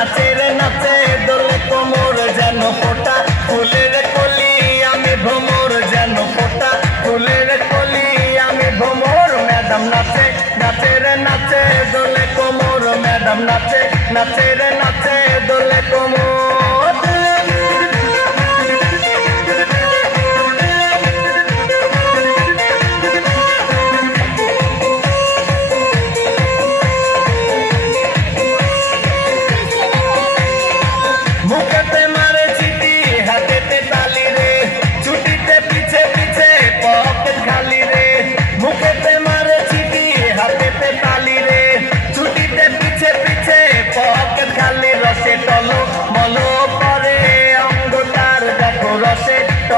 নাচে রে নাচে দোলে কোমর যেন ফোটা ফুলের কলি আমি ভ্রমর যেন ফোটা ফুলের কলি আমি ভ্রমর ম্যাডাম নাচে নাচে রে নাচে দোলে কোমর ম্যাডাম নাচে নাচে রে